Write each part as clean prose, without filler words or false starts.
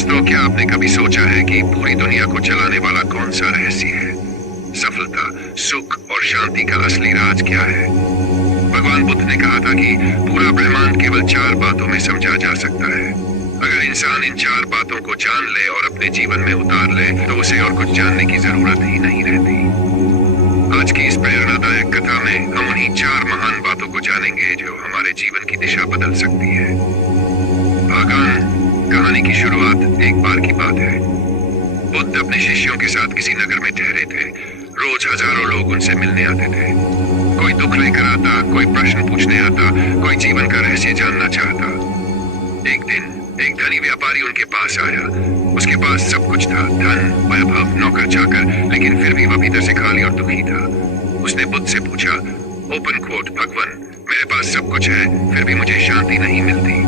दोस्तों, क्या आपने कभी सोचा है कि पूरी दुनिया को चलाने वाला कौन सा रहस्य है? सफलता, सुख और शांति का असली राज क्या है? भगवान बुद्ध ने कहा था कि पूरा ब्रह्मांड केवल 4 बातों में समझा जा सकता है। अगर इंसान इन 4 बातों को जान ले और अपने जीवन में उतार ले तो उसे और कुछ जानने की जरूरत ही नहीं रहती। आज की इस प्रेरणादायक कथा में हम उन्हीं 4 महान बातों को जानेंगे जो हमारे जीवन की दिशा बदल सकती है। भागान कहानी की शुरुआत एक बार की बात है। बुद्ध अपने शिष्यों के साथ किसी नगर में ठहरे थे। रोज हजारों लोग उनसे मिलने आते थे। कोई दुख लेकर आता, कोई प्रश्न पूछने आता, कोई जीवन का रहस्य जानना चाहता। एक दिन एक धनी व्यापारी उनके पास आया। उसके पास सब कुछ था, धन, वैभव, नौकर चाकर, लेकिन फिर भी वह भीतर से खाली और दुखी था। उसने बुद्ध से पूछा, ओपन कोट, भगवान, मेरे पास सब कुछ है, फिर भी मुझे शांति नहीं मिलती।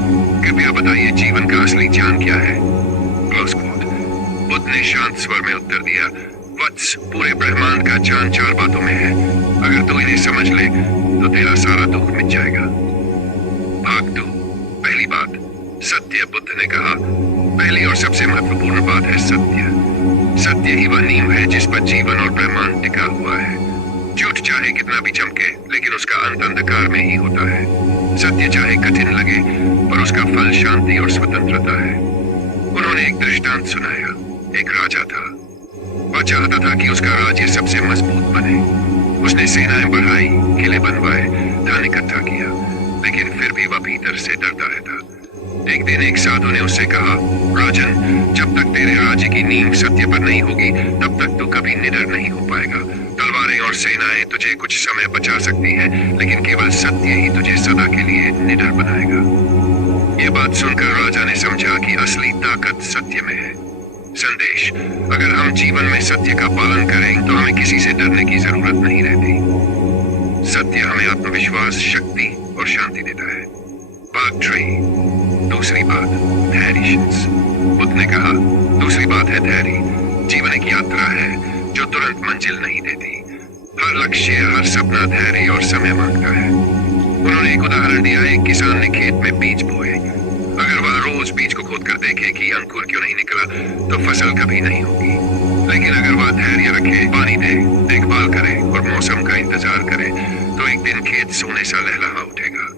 कृपया बताइए जीवन का असली ज्ञान क्या है? Close coat. बुद्ध ने शांत स्वर में उत्तर दिया, वत्स, पूरे ब्रह्मांड का ज्ञान 4 बातों में है। अगर तू इन्हें समझ ले तो तेरा सारा दुख मिट जाएगा। भाग 2। पहली बात, सत्य। बुद्ध ने कहा, पहली और सबसे महत्वपूर्ण बात है सत्य। सत्य ही वह नींव है जिस पर जीवन और ब्रह्मांड टिका हुआ है। झूठ चाहे कितना भी चमके, लेकिन उसका अंत अंधकार में ही होता है। सत्य चाहे कठिन लगे, पर उसका फल शांति और स्वतंत्रता है। उन्होंने एक दृष्टांत सुनाया। एक राजा था। वह चाहता था कि उसका राज्य सबसे मजबूत बने। उसने सेनाएं बढ़ाई, किले बनवाए, धन इकट्ठा किया, लेकिन फिर भी वह भीतर से डरता रहता। एक दिन एक साधु ने उससे कहा, राजन, जब तक तेरे राज्य की नींव सत्य पर नहीं होगी तब तक तू कभी निडर नहीं हो पाएगा। तलवारें और सेनाएं तुझे कुछ समय बचा सकती हैं, लेकिन केवल सत्य ही तुझे सदा के लिए निडर बनाएगा। यह बात सुनकर राजा ने समझा कि असली ताकत सत्य में है। संदेश, अगर हम जीवन में सत्य का पालन करें तो हमें किसी से डरने की जरूरत नहीं रहती। सत्य हमें आत्मविश्वास, शक्ति और शांति देता है। भाग 3। दूसरी बात, धैर्य। बुद्ध ने कहा, दूसरी बात है धैर्य। जीवन एक यात्रा है जो तुरंत मंजिल नहीं देती। हर लक्ष्य, हर सपना धैर्य और समय मांगता है। उन्होंने एक उदाहरण दिया। एक किसान ने खेत में बीज बोए। अगर वह रोज बीज को खोद कर देखे कि अंकुर क्यों नहीं निकला तो फसल कभी नहीं होगी। लेकिन अगर वह धैर्य रखे, पानी दे, देखभाल करे और मौसम का इंतजार करे तो एक दिन खेत सोने सा लहलहा उठेगा।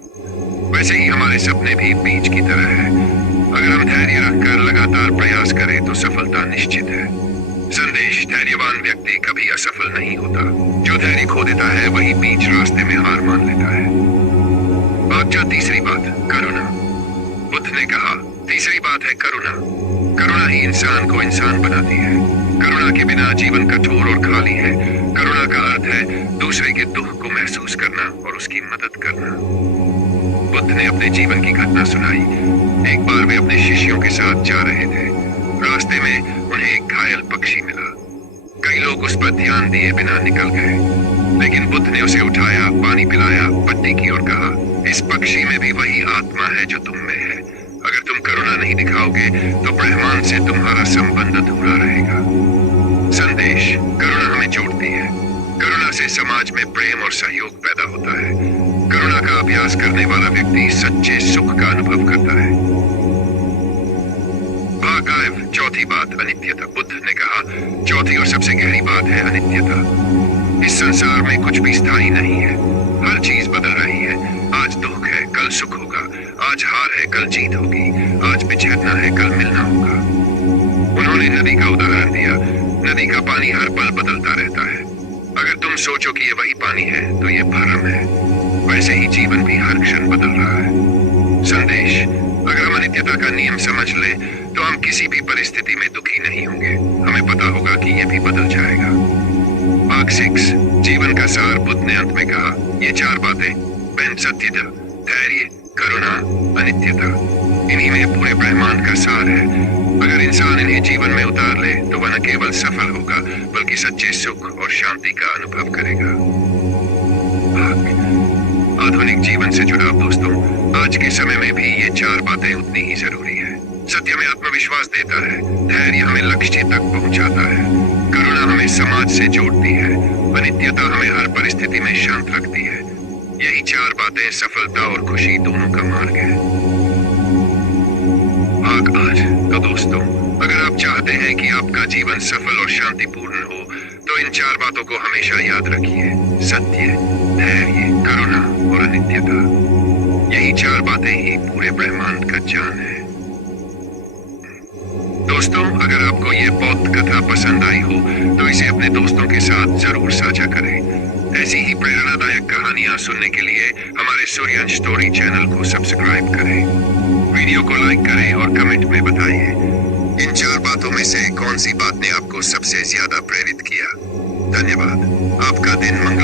वैसे ही हमारे सपने भी बीज की तरह है। अगर हम धैर्य रखकर लगातार प्रयास करें तो सफलता निश्चित है। संदेश, धैर्यवान व्यक्ति कभी असफल नहीं होता। जो धैर्य खो देता है वही बीच रास्ते में हार मान लेता है। बात 3 बात, करुणा। बुद्ध ने कहा, तीसरी बात है करुणा। करुणा ही इंसान को इंसान बनाती है। करुणा के बिना जीवन कठोर और खाली है। करुणा का अर्थ है दूसरे के दुख को महसूस करना और उसकी मदद करना। बुद्ध ने अपने जीवन की घटना सुनाई। एक बार वे अपने शिष्यों के साथ जा रहे थे। रास्ते में उन्हें एक घायल पक्षी मिला। कई लोग उस पर ध्यान दिए बिना निकल गए, लेकिन बुद्ध ने उसे उठाया, पानी पिलाया, पट्टी की और कहा, इस पक्षी में भी वही आत्मा है जो तुम में है। अगर तुम करुणा नहीं दिखाओगे तो ब्रह्मांड से तुम्हारा संबंध अधूरा रहेगा। संदेश, करुणा हमें जोड़ती है। करुणा से समाज में प्रेम और सहयोग पैदा होता है। करुणा का अभ्यास करने वाला व्यक्ति सच्चे सुख का अनुभव करता है। भाग 4 बात, अनित्यता। बुद्ध ने कहा, चौथी और सबसे गहरी बात है अनित्यता। इस संसार में कुछ भी स्थायी नहीं है। हर चीज बदल रही है। आज दुख है, कल सुख होगा। आज हार है, कल जीत होगी। आज बिछड़ना है, कल मिलना होगा। उन्होंने नदी का उदाहरण दिया। नदी का पानी हर पल बदलता रहता है। अगर तुम सोचो कि ये वही पानी है तो ये भ्रम है। वैसे ही जीवन भी हर क्षण बदल रहा है। संदेश, अगर हम अनित्यता का नियम समझ लें तो हम किसी भी परिस्थिति में दुखी नहीं होंगे। हमें पता होगा कि यह भी बदल जाएगा। भाग 6, जीवन का सार। बुद्ध ने अंत में कहा, ये 4 बातें, सत्यता, धैर्य, करुणा, अनित्यता, इन्हीं में पूरे ब्रह्मांड का सार है। अगर इंसान इन्हें जीवन में उतार ले तो वह न केवल सफल होगा बल्कि सच्चे सुख और शांति का अनुभव करेगा। आधुनिक जीवन से जुड़ाव। दोस्तों, आज के समय में भी ये 4 बातें उतनी ही जरूरी है। सत्य में आत्मविश्वास देता है। धैर्य हमें लक्ष्य तक पहुंचाता है। करुणा हमें समाज से जोड़ती है। अनित्यता हमें हर परिस्थिति में शांत रखती है। यही 4 बातें सफलता और खुशी दोनों का मार्ग है। भाग 8। तो दोस्तों, जीवन सफल और शांतिपूर्ण हो तो इन 4 बातों को हमेशा याद रखिए। सत्य, धैर्य, करुणा और अनित्यता। यही 4 बातें ही पूरे ब्रह्मांड का जान है। दोस्तों, अगर आपको ये बौद्ध कथा पसंद आई हो तो इसे अपने दोस्तों के साथ जरूर साझा करें। ऐसी ही प्रेरणादायक कहानियां सुनने के लिए हमारे सूर्यांश स्टोरी चैनल को सब्सक्राइब करें। वीडियो को लाइक करें और कमेंट में बताइए इन 4 बातों में से कौन सी बात ने आपको सबसे ज्यादा प्रेरित किया। धन्यवाद। आपका दिन मंगल